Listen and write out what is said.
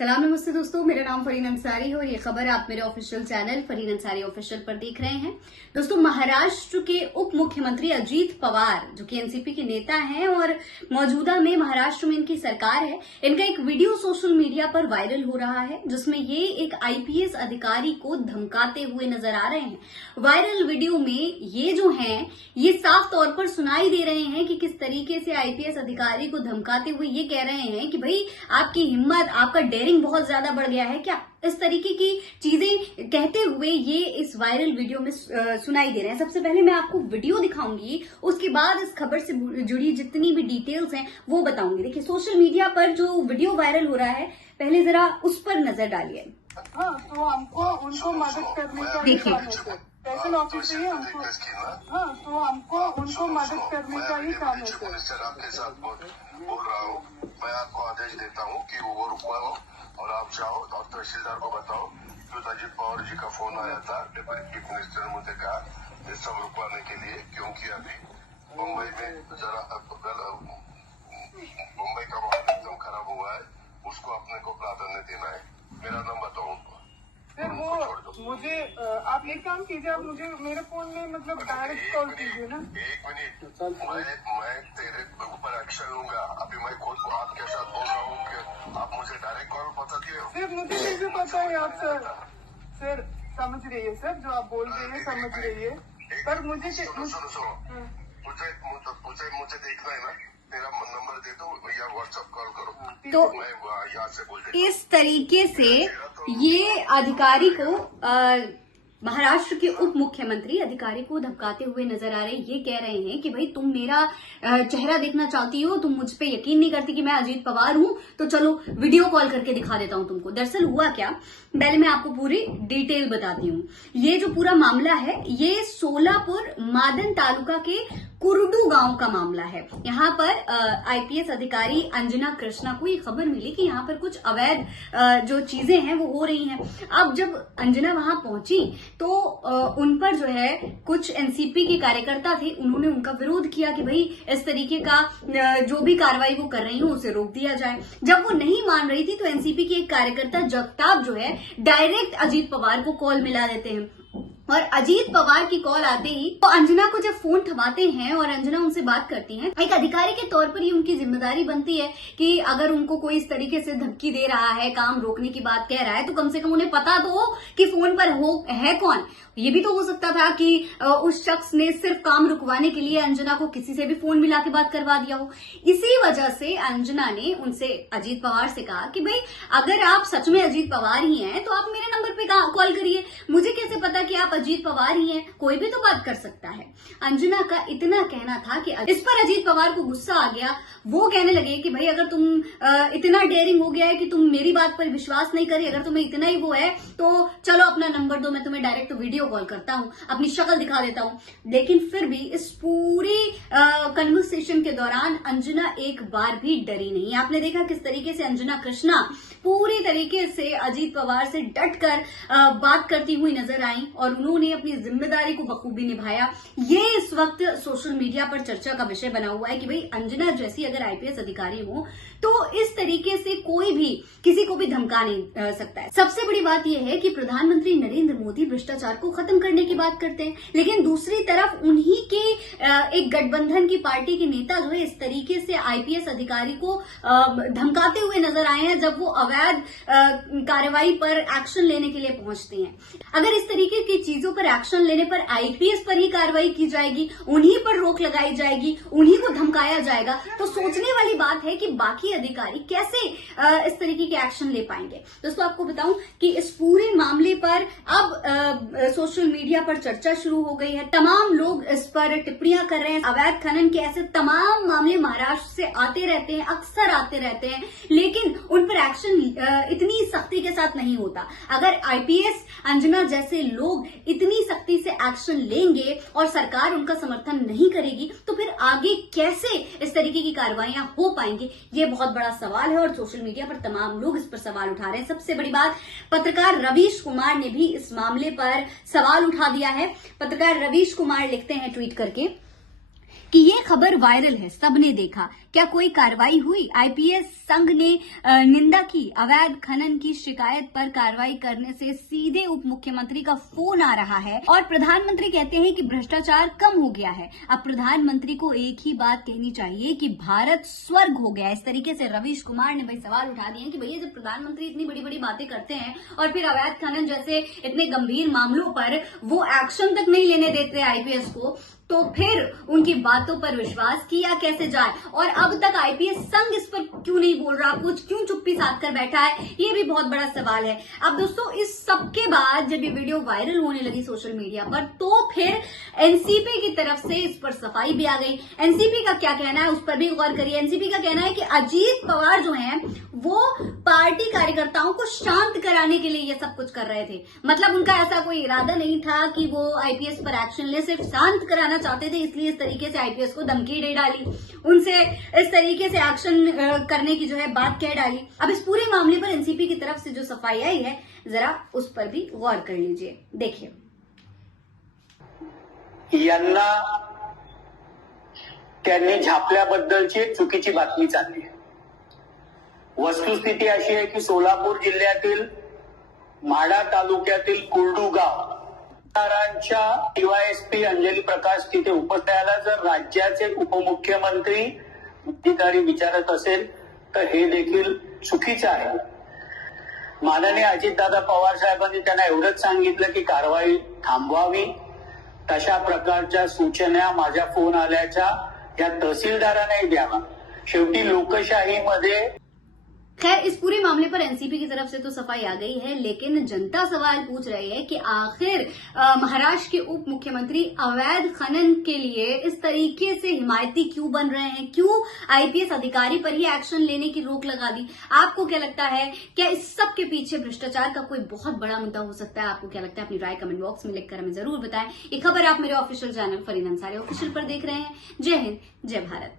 सलाम नमस्ते दोस्तों, मेरा नाम फरीन अंसारी है और ये खबर आप मेरे official channel Fareen Ansari official पर देख रहे हैं। दोस्तों, महाराष्ट्र के उप मुख्यमंत्री अजीत पवार, जो कि एनसीपी के नेता हैं और मौजूदा में महाराष्ट्र में इनकी सरकार है, इनका एक वीडियो सोशल मीडिया पर वायरल हो रहा है जिसमें ये एक आईपीएस अधिकारी को धमकाते हुए नजर आ रहे हैं। वायरल वीडियो में ये जो हैं, ये साफ तौर पर सुनाई दे रहे हैं कि किस तरीके से आईपीएस अधिकारी को धमकाते हुए ये कह रहे हैं कि भाई आपकी हिम्मत, आपका डेयरिंग बहुत ज्यादा बढ़ गया है क्या, इस तरीके की चीजें कहते हुए ये इस वायरल वीडियो में सुनाई दे रहे हैं। सबसे पहले मैं आपको वीडियो दिखाऊंगी, उसके बाद इस खबर से जुड़ी जितनी भी डिटेल्स हैं वो बताऊंगी। देखिए, सोशल मीडिया पर जो वीडियो वायरल हो रहा है, पहले जरा उस पर नजर डालिए। हाँ, तो हमको उनको मदद करने का ही काम है सर। स्पेशल ऑफिस है हमको। हाँ, तो हमको उनको मदद करने का ही काम है सर। आपके साथ बोल रहा हूँ, मैं आपको आदेश देता हूँ कि वो रुकवाओ और आप जाओ और तहसीलदार को बताओ कि अजीत पवार जी का फोन आया था, डिप्टी चीफ मिनिस्टर ने मुझे कहा ये सब रुकवाने के लिए, क्योंकि अभी मुंबई में जरा मुंबई का माहौल एकदम खराब हुआ है, उसको अपने को प्राधान्य देना है। मेरा नंबर दो उनको। फिर वो मुझे आप एक काम कीजिए, आप मुझे मेरे फोन में मतलब डायरेक्ट कॉल कीजिए ना। एक मिनट, मैं तेरे ऊपर एक्शन लूंगा। अभी मैं खुद आपके साथ बोल रहा हूँ कि आप मुझे डायरेक्ट कॉल बता दिए। फिर मुझे कैसे पता है आप सर समझ रही है सर, जो आप बोल रहे हैं समझ रही है, पर मुझे सुनो मुझे देखना है ना, तेरा नंबर दे दो या व्हाट्सएप कॉल करो, तो मैं यहाँ से बोल देता हूँ। इस तरीके से ये अधिकारी को महाराष्ट्र के उप मुख्यमंत्री अधिकारी को धमकाते हुए नजर आ रहे हैं। ये कह रहे हैं कि भाई तुम मेरा चेहरा देखना चाहती हो, तुम मुझ पे यकीन नहीं करती कि मैं अजीत पवार हूं, तो चलो वीडियो कॉल करके दिखा देता हूं तुमको। दरअसल हुआ क्या, पहले मैं आपको पूरी डिटेल बताती हूँ। ये जो पूरा मामला है, ये सोलापुर मादन तालुका के कुरुडू गांव का मामला है। यहाँ पर आईपीएस अधिकारी अंजना कृष्णा को ये खबर मिली कि यहाँ पर कुछ अवैध जो चीजें हैं वो हो रही हैं। अब जब अंजना वहां पहुंची तो उन पर जो है कुछ एनसीपी के कार्यकर्ता थे, उन्होंने उनका विरोध किया कि भाई इस तरीके का जो भी कार्रवाई वो कर रही हो उसे रोक दिया जाए। जब वो नहीं मान रही थी तो एनसीपी के एक कार्यकर्ता जगताप जो है डायरेक्ट अजीत पवार को कॉल मिला देते हैं और अजीत पवार की कॉल आते ही तो अंजना को जब फोन थमाते हैं और अंजना उनसे बात करती हैं, एक अधिकारी के तौर पर ही उनकी जिम्मेदारी बनती है कि अगर उनको कोई इस तरीके से धमकी दे रहा है, काम रोकने की बात कह रहा है, तो कम से कम उन्हें पता तो हो कि फोन पर है कौन। ये भी तो हो सकता था कि उस शख्स ने सिर्फ काम रुकवाने के लिए अंजना को किसी से भी फोन मिला के बात करवा दिया हो। इसी वजह से अंजना ने उनसे अजीत पवार से कहा कि भाई अगर आप सच में अजीत पवार ही हैं तो आप मेरे नंबर पे कॉल करिए, मुझे कैसे पता कि आप अजीत पवार ही हैं, कोई भी तो बात कर सकता है। अंजना का इतना कहना था कि इस पर अजीत पवार को गुस्सा आ गया। वो कहने लगे कि भाई अगर तुम इतना डेयरिंग हो गया है कि तुम मेरी बात पर विश्वास नहीं करी, अगर तुम्हें इतना ही वो है तो चलो अपना नंबर दो, मैं तुम्हें डायरेक्ट वीडियो कॉल करता हूं, अपनी शक्ल दिखा देता हूं। लेकिन फिर भी इस पूरी कन्वर्सेशन के दौरान अंजना एक बार भी डरी नहीं। आपने देखा किस तरीके से अंजना कृष्णा पूरी तरीके से अजीत पवार से डटकर बात करती हुई नजर आई और उन्होंने अपनी जिम्मेदारी को बखूबी निभाया। ये इस वक्त सोशल मीडिया पर चर्चा का विषय बना हुआ है कि भाई अंजना जैसी अगर आईपीएस अधिकारी हो तो इस तरीके से कोई भी किसी को भी धमका नहीं सकता है। सबसे बड़ी बात यह है कि प्रधानमंत्री नरेंद्र मोदी भ्रष्टाचार को खत्म करने की बात करते हैं, लेकिन दूसरी तरफ उन्हीं के एक गठबंधन की पार्टी के नेता जो है इस तरीके से आईपीएस अधिकारी को धमकाते हुए नजर आए हैं जब वो अवैध कार्रवाई पर एक्शन लेने के लिए पहुंचते हैं। अगर इस तरीके की चीजों पर एक्शन लेने पर आईपीएस पर ही कार्रवाई की जाएगी, उन्हीं पर रोक लगाई जाएगी, उन्हीं को धमकाया जाएगा, तो सोचने वाली बात है कि बाकी अधिकारी कैसे इस तरीके के एक्शन ले पाएंगे। दोस्तों, आपको बताऊं कि इस पूरे मामले पर अब सोशल मीडिया पर चर्चा शुरू हो गई है। तमाम लोग इस पर टिप्पणियां कर रहे हैं। अवैध खनन के ऐसे तमाम मामले महाराष्ट्र से आते रहते हैं, अक्सर आते रहते हैं, लेकिन उन पर एक्शन इतनी सख्ती के साथ नहीं होता। अगर आईपीएस अंजना जैसे लोग इतनी सख्ती से एक्शन लेंगे और सरकार उनका समर्थन नहीं करेगी तो फिर आगे कैसे इस तरीके की कार्रवाइयां हो पाएंगी, ये बहुत बड़ा सवाल है और सोशल मीडिया पर तमाम लोग इस पर सवाल उठा रहे हैं। सबसे बड़ी बात, पत्रकार रवीश कुमार ने भी इस मामले पर सवाल उठा दिया है। पत्रकार रवीश कुमार लिखते हैं ट्वीट करके कि ये खबर वायरल है, सबने देखा, क्या कोई कार्रवाई हुई? आईपीएस संघ ने निंदा की। अवैध खनन की शिकायत पर कार्रवाई करने से सीधे उप मुख्यमंत्री का फोन आ रहा है और प्रधानमंत्री कहते हैं कि भ्रष्टाचार कम हो गया है। अब प्रधानमंत्री को एक ही बात कहनी चाहिए कि भारत स्वर्ग हो गया। इस तरीके से रवीश कुमार ने भाई सवाल उठा दिए कि भैया जब प्रधानमंत्री इतनी बड़ी बड़ी बातें करते हैं और फिर अवैध खनन जैसे इतने गंभीर मामलों पर वो एक्शन तक नहीं लेने देते आईपीएस को, तो फिर उनकी बातों पर विश्वास किया कैसे जाए? और अब तक आईपीएस संघ इस पर क्यों नहीं बोल रहा, कुछ क्यों चुप्पी साध कर बैठा है, ये भी बहुत बड़ा सवाल है। अब दोस्तों इस सब के बाद जब ये वीडियो वायरल होने लगी सोशल मीडिया पर, तो फिर एनसीपी की तरफ से इस पर सफाई भी आ गई। एनसीपी का क्या कहना है उस पर भी गौर करिए। एनसीपी का कहना है कि अजीत पवार जो है वो पार्टी कार्यकर्ताओं को शांत कराने के लिए ये सब कुछ कर रहे थे। मतलब उनका ऐसा कोई इरादा नहीं था कि वो आईपीएस पर एक्शन ले, सिर्फ शांत कराना चाहते थे, इसलिए इस तरीके से आईपीएस को धमकी दे डाली, उनसे इस तरीके से एक्शन करने की जो है बात कह डाली। अब इस पूरे मामले पर एनसीपी की तरफ से जो सफाई आई है, जरा उस पर भी गौर कर लीजिए। देखिए, यांना त्यांनी झापल्याबद्दलची एक चुकीची बातमी चालली आहे। वस्तुस्थिती अशी आहे की सोलापूर जिल्ह्यातील माढा तालुक्यातील कुर्डू गाव डीवायएसपी अंजली प्रकाश तिथे उपस्थित, जर राज्याचे उपमुख्यमंत्री अधिकारी विचारत असेल तर हे देखील चुकीचं आहे। माननीय अजितदादा पवार साहेबांनी त्यांना एवढंच सांगितलं की कारवाई थांबवावी। तशा प्रकारच्या सूचना माझ्या फोन आल्याच्या या तहसीलदारांनाही द्यावा। शेवटी लोकशाहीमध्ये खैर इस पूरे मामले पर एनसीपी की तरफ से तो सफाई आ गई है, लेकिन जनता सवाल पूछ रही है कि आखिर महाराष्ट्र के उप मुख्यमंत्री अवैध खनन के लिए इस तरीके से हिमायती क्यों बन रहे हैं? क्यों आईपीएस अधिकारी पर ही एक्शन लेने की रोक लगा दी? आपको क्या लगता है? क्या इस सब के पीछे भ्रष्टाचार का कोई बहुत बड़ा मुद्दा हो सकता है? आपको क्या लगता है? अपनी राय कमेंट बॉक्स में लिखकर हमें जरूर बताएं। ये खबर आप मेरे official channel Fareen Ansari official पर देख रहे हैं। जय हिंद, जय भारत।